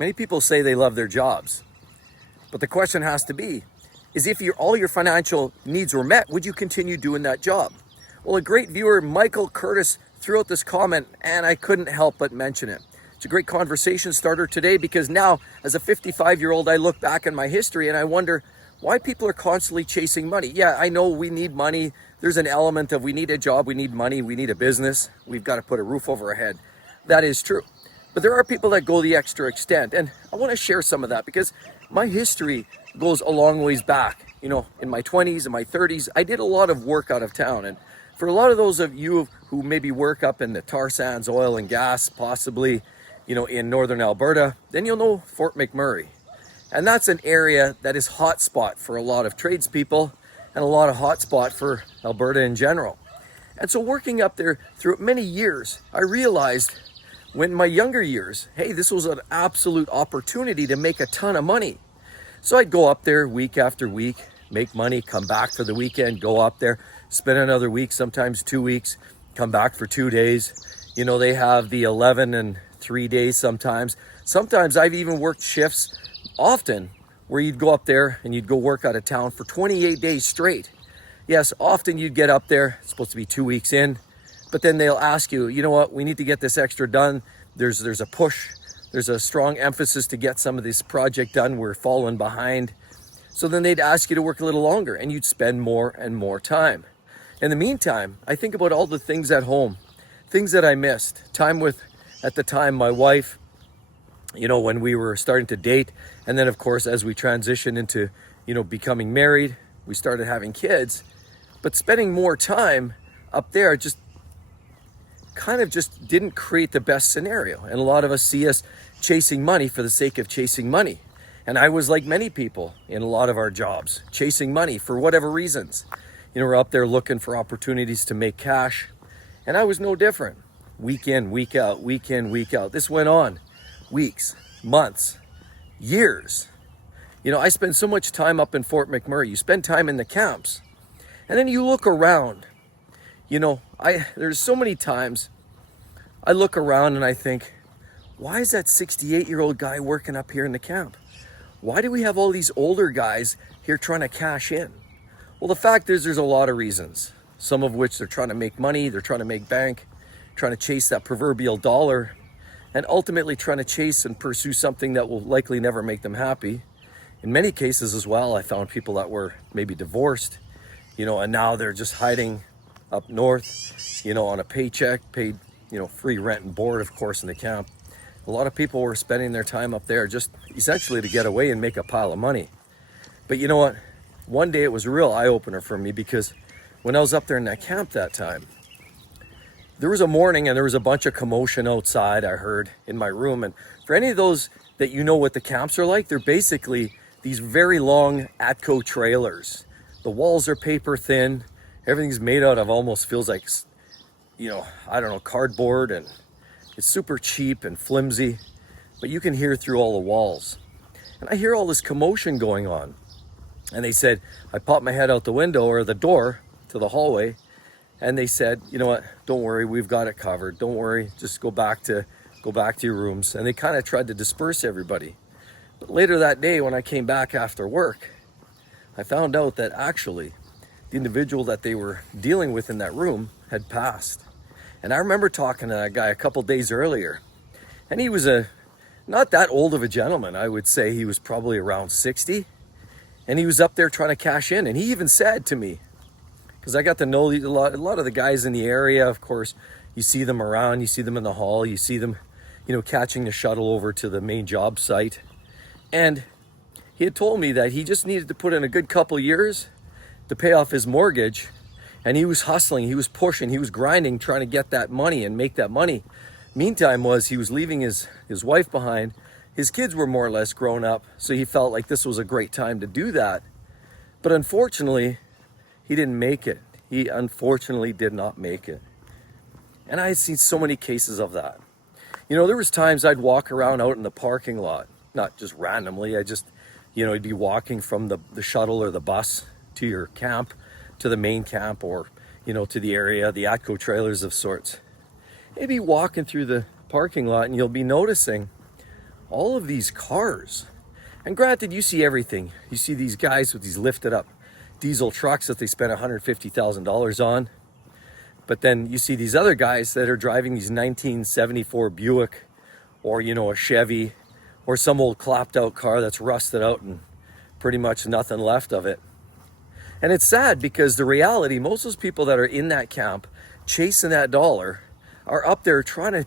Many people say they love their jobs, but the question has to be, is if all your financial needs were met, would you continue doing that job? Well, a great viewer, Michael Curtis, threw out this comment and I couldn't help but mention it. It's a great conversation starter today because now, as a 55-year-old, I look back in my history and I wonder why people are constantly chasing money. Yeah, I know we need money. There's an element of we need a job, we need money, we need a business, we've got to put a roof over our head. That is true. But there are people that go the extra extent, and I want to share some of that because my history goes a long ways back. You know, in my 20s and my 30s, I did a lot of work out of town. And for a lot of those of you who maybe work up in the tar sands, oil and gas, possibly, you know, in northern Alberta, then you'll know Fort McMurray. And that's an area that is hotspot for a lot of tradespeople and a lot of hotspot for Alberta in general. And so working up there through many years, I realized when in my younger years, hey, this was an absolute opportunity to make a ton of money. So I'd go up there week after week, make money, come back for the weekend, go up there, spend another week, sometimes 2 weeks, come back for 2 days. You know, they have the 11 and 3 days sometimes. Sometimes I've even worked shifts often where you'd go up there and you'd go work out of town for 28 days straight. Yes, often you'd get up there, it's supposed to be 2 weeks in, but then they'll ask you, you know what, we need to get this extra done. There's a push, there's a strong emphasis to get some of this project done. We're falling behind. So then they'd ask you to work a little longer and you'd spend more and more time. In the meantime, I think about all the things at home, things that I missed. Time with, at the time, my wife, you know, when we were starting to date. And then of course, as we transitioned into, you know, becoming married, we started having kids. But spending more time up there just kind of just didn't create the best scenario. And a lot of us see us chasing money for the sake of chasing money. And I was like many people in a lot of our jobs, chasing money for whatever reasons. You know, we're up there looking for opportunities to make cash. And I was no different. Week in, week out, week in, week out. This went on weeks, months, years. You know, I spend so much time up in Fort McMurray. You spend time in the camps. And then you look around. You know, there's so many times I look around and I think, why is that 68-year-old guy working up here in the camp? Why do we have all these older guys here trying to cash in? Well, the fact is there's a lot of reasons, some of which they're trying to make money, they're trying to make bank, trying to chase that proverbial dollar, and ultimately trying to chase and pursue something that will likely never make them happy. In many cases as well, I found people that were maybe divorced, you know, and now they're just hiding up north, you know, on a paycheck, paid, you know, free rent and board, of course, in the camp. A lot of people were spending their time up there just essentially to get away and make a pile of money. But you know what? One day it was a real eye-opener for me because when I was up there in that camp that time, there was a morning and there was a bunch of commotion outside I heard in my room. And for any of those that you know what the camps are like, they're basically these very long Atco trailers. The walls are paper thin. Everything's made out of almost feels like, you know, I don't know, cardboard, and it's super cheap and flimsy, but you can hear through all the walls. And I hear all this commotion going on. And they said, I popped my head out the window or the door to the hallway, and they said, you know what, don't worry, we've got it covered. Don't worry, just go back to your rooms. And they kind of tried to disperse everybody. But later that day when I came back after work, I found out that actually the individual that they were dealing with in that room had passed. And I remember talking to that guy a couple days earlier, and he was not that old of a gentleman. I would say he was probably around 60, and he was up there trying to cash in. And he even said to me, because I got to know a lot of the guys in the area, of course, you see them around, you see them in the hall, you see them, you know, catching the shuttle over to the main job site. And he had told me that he just needed to put in a good couple years to pay off his mortgage. And he was hustling, he was pushing, he was grinding, trying to get that money and make that money. Meantime he was leaving his wife behind. His kids were more or less grown up, so he felt like this was a great time to do that. But unfortunately, he didn't make it. He unfortunately did not make it. And I had seen so many cases of that. You know, there was times I'd walk around out in the parking lot, not just randomly. I just, you know, I'd be walking from the shuttle or the bus to your camp, to the main camp, or, you know, to the area, the Atco trailers of sorts. Maybe walking through the parking lot and you'll be noticing all of these cars. And granted, you see everything. You see these guys with these lifted up diesel trucks that they spent $150,000 on. But then you see these other guys that are driving these 1974 Buick, or, you know, a Chevy, or some old clapped out car that's rusted out and pretty much nothing left of it. And it's sad because the reality, most of those people that are in that camp chasing that dollar are up there trying to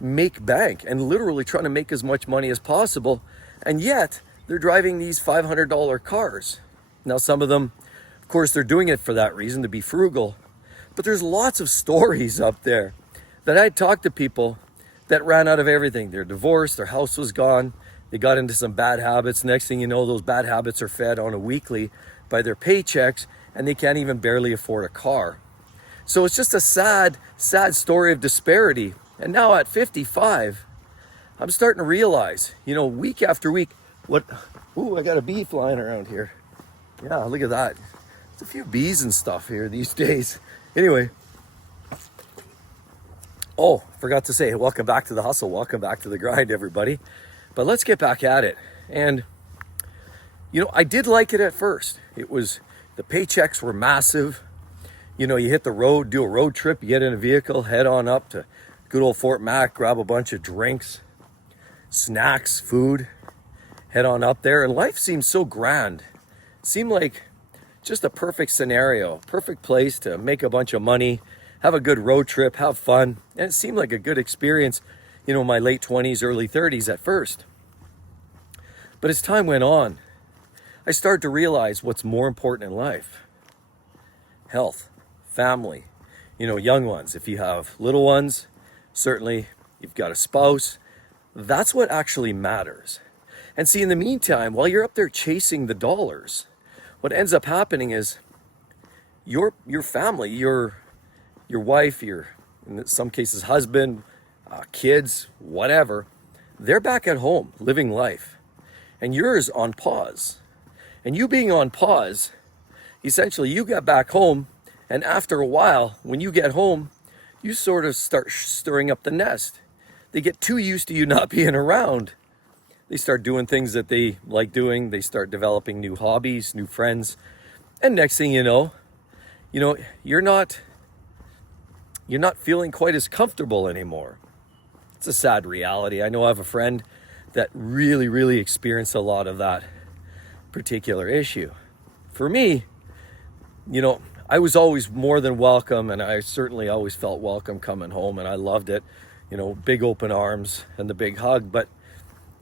make bank and literally trying to make as much money as possible. And yet they're driving these $500 cars. Now, some of them, of course, they're doing it for that reason, to be frugal. But there's lots of stories up there that I talked to people that ran out of everything. They're divorced, their house was gone, they got into some bad habits. Next thing you know, those bad habits are fed on a weekly by their paychecks, and they can't even barely afford a car. So it's just a sad, sad story of disparity. And now at 55, I'm starting to realize, you know, week after week, ooh, I got a bee flying around here. Yeah, look at that. There's a few bees and stuff here these days. Anyway, oh, forgot to say, welcome back to the hustle. Welcome back to the grind, everybody. But let's get back at it. And, you know, I did like it at first. It was, the paychecks were massive. You know, you hit the road, do a road trip, you get in a vehicle, head on up to good old Fort Mac, grab a bunch of drinks, snacks, food, head on up there. And life seemed so grand. It seemed like just a perfect scenario, perfect place to make a bunch of money, have a good road trip, have fun. And it seemed like a good experience, you know, my late 20s, early 30s at first. But as time went on, I started to realize what's more important in life. Health, family, you know, young ones. If you have little ones, certainly you've got a spouse. That's what actually matters. And see, in the meantime, while you're up there chasing the dollars, what ends up happening is your family, your wife, your, in some cases, husband, kids, whatever, they're back at home living life. And yours on pause. And you being on pause, essentially you got back home, and after a while, when you get home, you sort of start stirring up the nest. They get too used to you not being around. They start doing things that they like doing. They start developing new hobbies, new friends. And next thing you know, you're not feeling quite as comfortable anymore. It's a sad reality. I know I have a friend that really, really experienced a lot of that particular issue. For me, you know, I was always more than welcome, and I certainly always felt welcome coming home, and I loved it. You know, big open arms and the big hug. But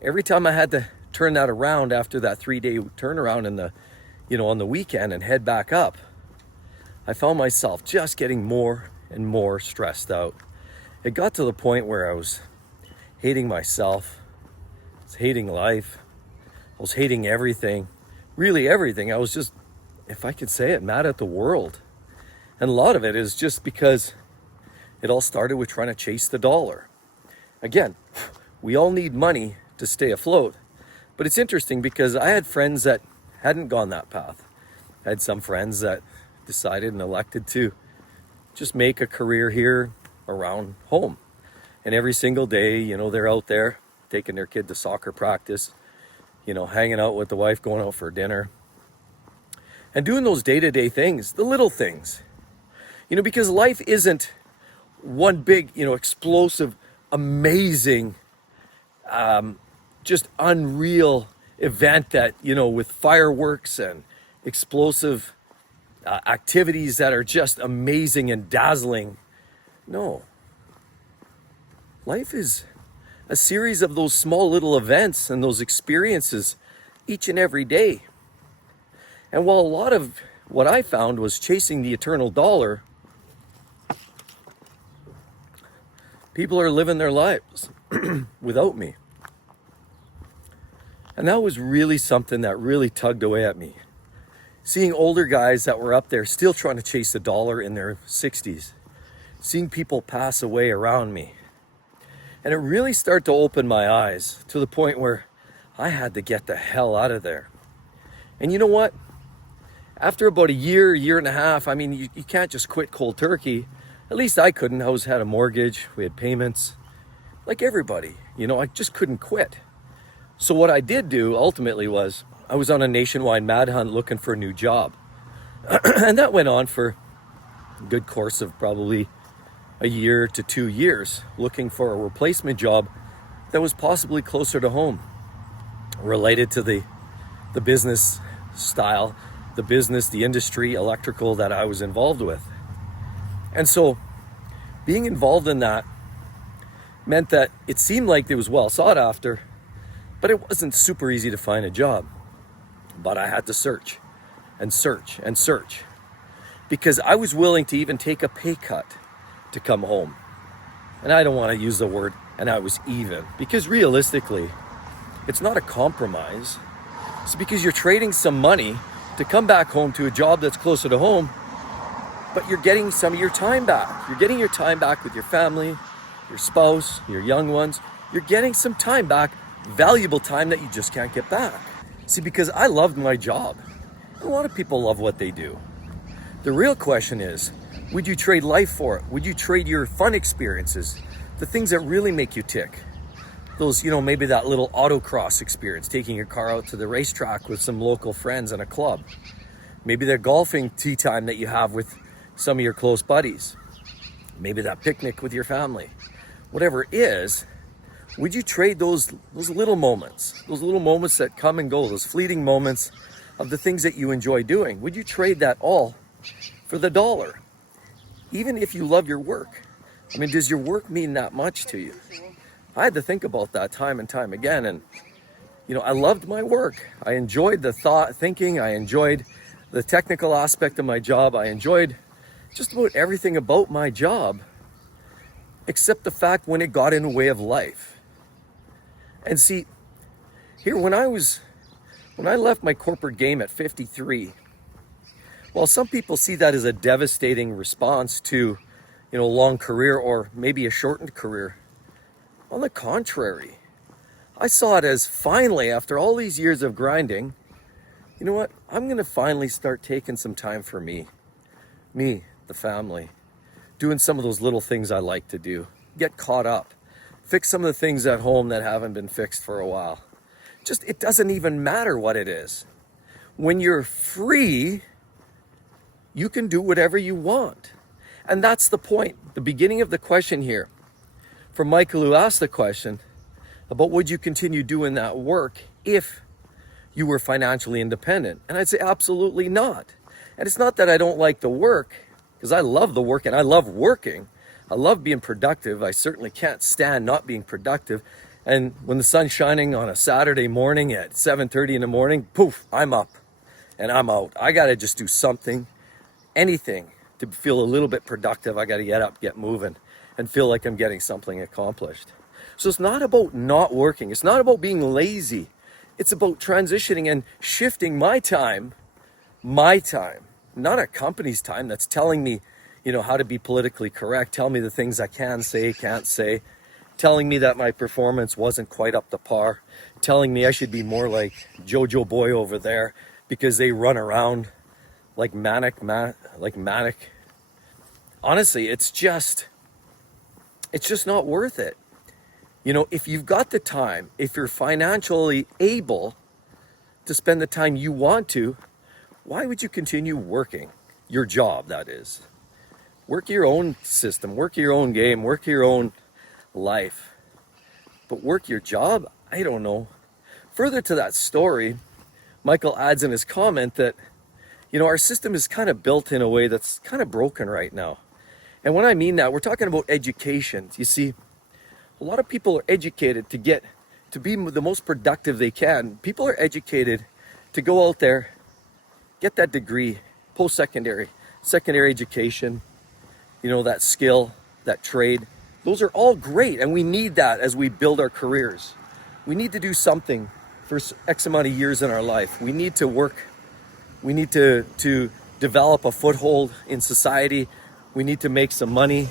every time I had to turn that around after that 3-day turnaround on the weekend and head back up, I found myself just getting more and more stressed out. It got to the point where I was hating myself, I was hating life, I was hating everything, really everything. I was just, if I could say it, mad at the world. And a lot of it is just because it all started with trying to chase the dollar. Again, we all need money to stay afloat. But it's interesting because I had friends that hadn't gone that path. I had some friends that decided and elected to just make a career here around home. And every single day, you know, they're out there taking their kid to soccer practice, you know, hanging out with the wife, going out for dinner, and doing those day-to-day things, the little things. You know, because life isn't one big, you know, explosive, amazing, just unreal event that, you know, with fireworks and explosive activities that are just amazing and dazzling. No. Life is a series of those small little events and those experiences each and every day. And while a lot of what I found was chasing the eternal dollar, people are living their lives without me. And that was really something that really tugged away at me. Seeing older guys that were up there still trying to chase the dollar in their 60s. Seeing people pass away around me. And it really started to open my eyes to the point where I had to get the hell out of there. And you know what? After about a year and a half, I mean, you can't just quit cold turkey. At least I couldn't. I had a mortgage. We had payments. Like everybody. You know, I just couldn't quit. So what I did do ultimately was I was on a nationwide mad hunt looking for a new job. And that went on for a good course of probably a year to 2 years, looking for a replacement job that was possibly closer to home, related to the business style, the business, the industry, electrical that I was involved with. And so being involved in that meant that it seemed like it was well sought after, but it wasn't super easy to find a job. But I had to search and search and search, because I was willing to even take a pay cut to come home. And I don't want to use the word "and I was even," because realistically, it's not a compromise. It's because you're trading some money to come back home to a job that's closer to home, but you're getting some of your time back. You're getting your time back with your family, your spouse, your young ones. You're getting some time back, valuable time that you just can't get back. See, because I loved my job. A lot of people love what they do. The real question is, would you trade life for it? Would you trade your fun experiences, the things that really make you tick? Those, maybe that little autocross experience, taking your car out to the racetrack with some local friends and a club. Maybe that golfing tea time that you have with some of your close buddies. Maybe that picnic with your family. Whatever it is, would you trade those little moments that come and go, those fleeting moments of the things that you enjoy doing? Would you trade that all for the dollar? Even if you love your work. I mean, does your work mean that much to you? I had to think about that time and time again. And, I loved my work. I enjoyed the thinking. I enjoyed the technical aspect of my job. I enjoyed just about everything about my job, except the fact when it got in the way of life. And see, here, when I left my corporate game at 53, while some people see that as a devastating response to, a long career or maybe a shortened career, on the contrary, I saw it as, finally, after all these years of grinding, you know what? I'm going to finally start taking some time for me, the family, doing some of those little things I like to do, get caught up, fix some of the things at home that haven't been fixed for a while. Just, it doesn't even matter what it is. When you're free, you can do whatever you want. And that's the point, the beginning of the question here. For Michael, who asked the question about would you continue doing that work if you were financially independent? And I'd say absolutely not. And it's not that I don't like the work, because I love the work and I love working. I love being productive. I certainly can't stand not being productive. And when the sun's shining on a Saturday morning at 7:30 in the morning, poof, I'm up and I'm out. I got to just do something, anything to feel a little bit productive. I got to get up, get moving, and feel like I'm getting something accomplished. So it's not about not working. It's not about being lazy. It's about transitioning and shifting my time, not a company's time that's telling me, how to be politically correct, tell me the things I can say, can't say, telling me that my performance wasn't quite up to par, telling me I should be more like Jojo Boy over there because they run around like manic. Honestly, it's just not worth it. If you've got the time, if you're financially able to spend the time you want to, why would you continue working your job, that is? Work your own system, work your own game, work your own life. But work your job? I don't know. Further to that story, Michael adds in his comment that, our system is kind of built in a way that's kind of broken right now. And when I mean that, we're talking about education. You see, a lot of people are educated to be the most productive they can. People are educated to go out there, get that degree, post-secondary, secondary education, that skill, that trade. Those are all great, and we need that as we build our careers. We need to do something for X amount of years in our life. We need to work. We need to develop a foothold in society. We need to make some money,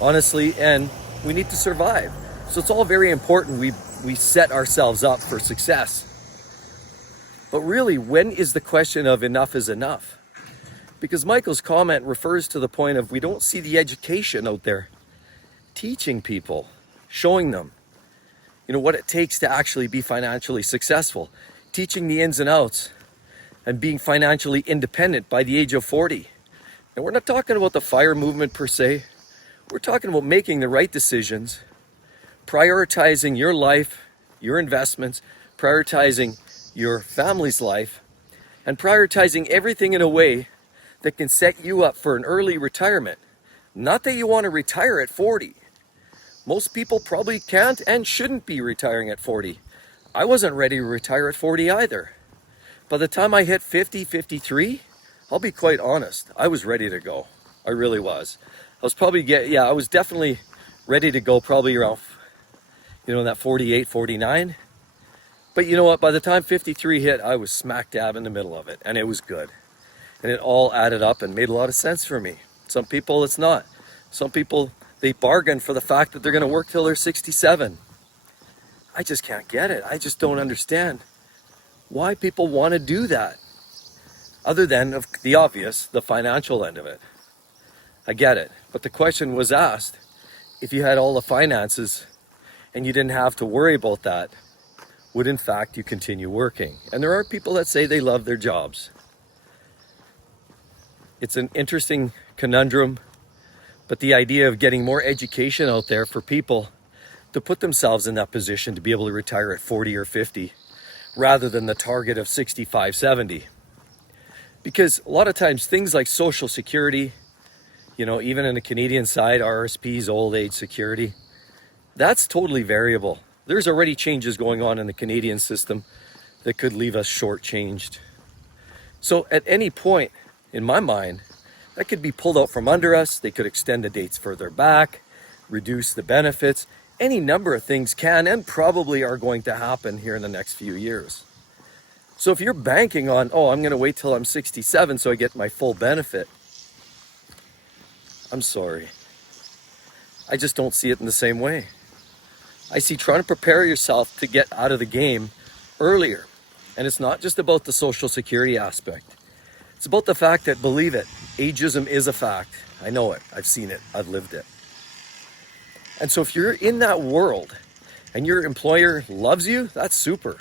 honestly, and we need to survive. So it's all very important we set ourselves up for success. But really, when is the question of enough is enough? Because Michael's comment refers to the point of we don't see the education out there teaching people, showing them, what it takes to actually be financially successful, teaching the ins and outs, and being financially independent by the age of 40. And we're not talking about the FIRE movement per se. We're talking about making the right decisions, prioritizing your life, your investments, prioritizing your family's life, and prioritizing everything in a way that can set you up for an early retirement. Not that you want to retire at 40. Most people probably can't and shouldn't be retiring at 40. I wasn't ready to retire at 40 either. By the time I hit 50, 53, I'll be quite honest, I was ready to go. I really was. I was definitely ready to go probably around, that 48, 49. But you know what, by the time 53 hit, I was smack dab in the middle of it, and it was good. And it all added up and made a lot of sense for me. Some people, it's not. Some people, they bargain for the fact that they're going to work till they're 67. I just can't get it. I just don't understand why people want to do that. Other than the obvious, the financial end of it. I get it. But the question was asked, if you had all the finances and you didn't have to worry about that, would in fact you continue working? And there are people that say they love their jobs. It's an interesting conundrum, but the idea of getting more education out there for people to put themselves in that position to be able to retire at 40 or 50 rather than the target of 65, 70. Because a lot of times things like Social Security, even in the Canadian side, RSPs, old age security, that's totally variable. There's already changes going on in the Canadian system that could leave us shortchanged. So at any point, in my mind, that could be pulled out from under us. They could extend the dates further back, reduce the benefits. Any number of things can and probably are going to happen here in the next few years. So if you're banking on, I'm going to wait till I'm 67 so I get my full benefit, I'm sorry. I just don't see it in the same way. I see trying to prepare yourself to get out of the game earlier. And it's not just about the Social Security aspect. It's about the fact that, believe it, ageism is a fact. I know it. I've seen it. I've lived it. And so if you're in that world and your employer loves you, that's super.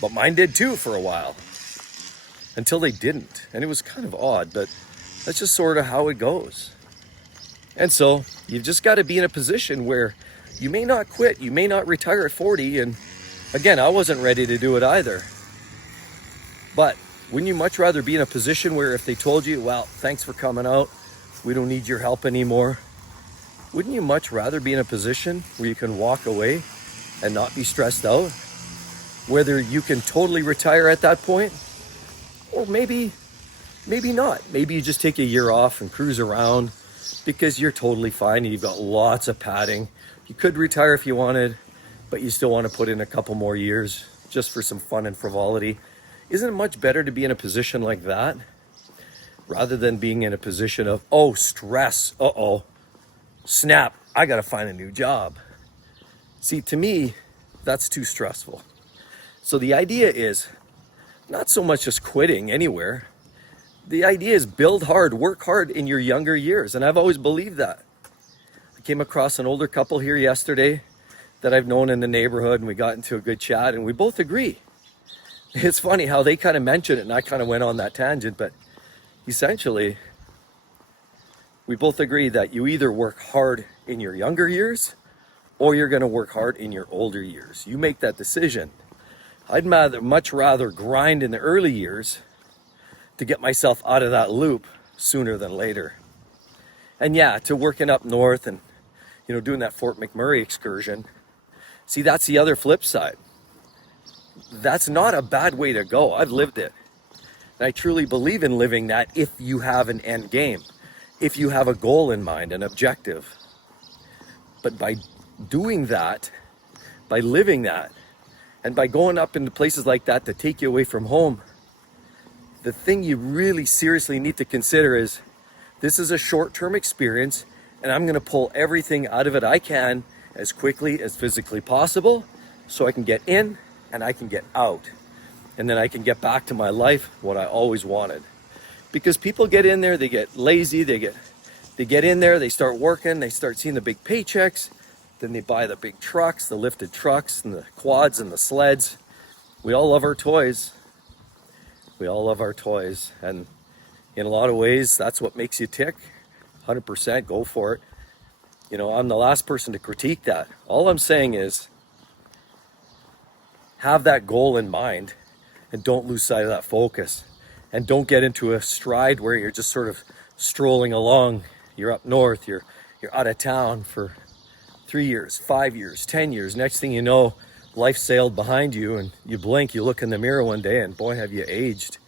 But mine did too for a while. Until they didn't. And it was kind of odd, but that's just sort of how it goes. And so you've just got to be in a position where you may not quit. You may not retire at 40. And again, I wasn't ready to do it either. But wouldn't you much rather be in a position where if they told you, well, thanks for coming out, we don't need your help anymore. Wouldn't you much rather be in a position where you can walk away and not be stressed out? Whether you can totally retire at that point, or maybe not. Maybe you just take a year off and cruise around because you're totally fine and you've got lots of padding. You could retire if you wanted, but you still want to put in a couple more years just for some fun and frivolity. Isn't it much better to be in a position like that rather than being in a position of, stress, snap, I got to find a new job? See, to me, that's too stressful. So the idea is not so much just quitting anywhere. The idea is build hard, work hard in your younger years. And I've always believed that. I came across an older couple here yesterday that I've known in the neighborhood, and we got into a good chat, and we both agree. It's funny how they kind of mentioned it, and I kind of went on that tangent, but essentially, we both agree that you either work hard in your younger years or you're going to work hard in your older years. You make that decision. I'd much rather grind in the early years to get myself out of that loop sooner than later. And to working up north and, doing that Fort McMurray excursion. See, that's the other flip side. That's not a bad way to go. I've lived it. And I truly believe in living that if you have an end game, if you have a goal in mind, an objective. But by doing that, by living that, and by going up into places like that to take you away from home, the thing you really seriously need to consider is this is a short-term experience, and I'm going to pull everything out of it I can as quickly as physically possible so I can get in and I can get out. And then I can get back to my life, what I always wanted. Because people get in there, they get lazy, they get in there, they start working, they start seeing the big paychecks, Then they buy the big trucks, the lifted trucks and the quads and the sleds. We all love our toys. We all love our toys. And in a lot of ways, that's what makes you tick. 100%, go for it. You know, I'm the last person to critique that. All I'm saying is have that goal in mind and don't lose sight of that focus. And don't get into a stride where you're just sort of strolling along. You're up north, you're out of town for 3 years, 5 years, 10 years. Next thing you know, life sailed behind you and you blink, you look in the mirror one day and boy, have you aged.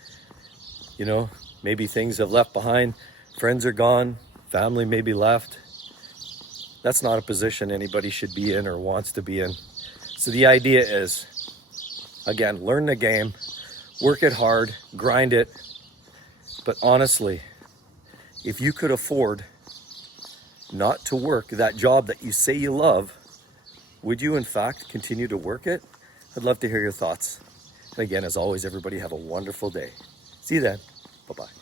You know, maybe things have left behind. Friends are gone, family may be left. That's not a position anybody should be in or wants to be in. So the idea is, again, learn the game, work it hard, grind it. But honestly, if you could afford not to work that job that you say you love, would you in fact continue to work it? I'd love to hear your thoughts. And again, as always, everybody have a wonderful day. See you then. Bye-bye.